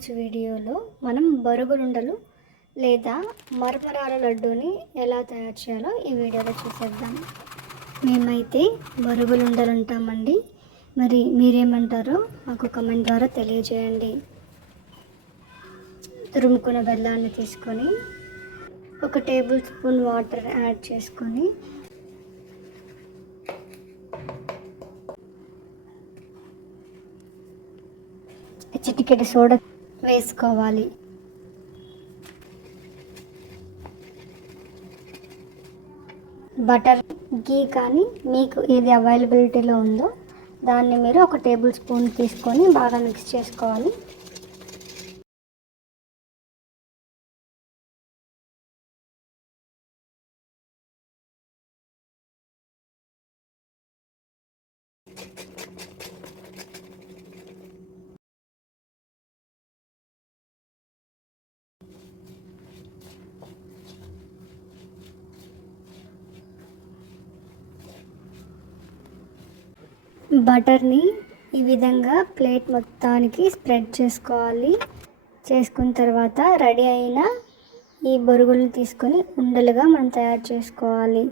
ఈరోజు వీడియోలో. మనం బరుగులుండలు లేదా మరమరాల లడ్డూని ఎలా తయారు చేయాలో ఈ వీడియోలో చూసేద్దాం. మేమైతే బరుగులుండలు ఉంటామండి మరి మీరేమంటారో మాకు కమెంట్ ద్వారా తెలియజేయండి. తురుముకున్న బెల్లాన్ని తీసుకొని ఒక టేబుల్ స్పూన్ వాటర్ యాడ్ చేసుకొని చిటికెడు సోడా వేసుకోవాలి. బటర్ గీ కానీ మీకు ఏది అవైలబిలిటీలో ఉందో దాన్ని మీరు ఒక టేబుల్ స్పూన్ తీసుకొని బాగా మిక్స్ చేసుకోవాలి. బటర్ని ఈ విధంగా ప్లేట్ మొత్తానికి స్ప్రెడ్ చేసుకోవాలి. చేసుకున్న తర్వాత రెడీ అయిన ఈ బొరుగులను తీసుకొని ఉండలుగా మనం తయారు చేసుకోవాలి.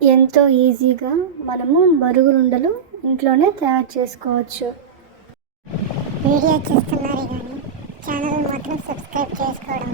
ఎంతో ఈజీగా మనము బరుగులుండలు ఇంట్లోనే తయారు చేసుకోవచ్చు. వీడియో చూస్తున్నారు కానీ ఛానల్ మాత్రం సబ్స్క్రైబ్ చేసుకోవడం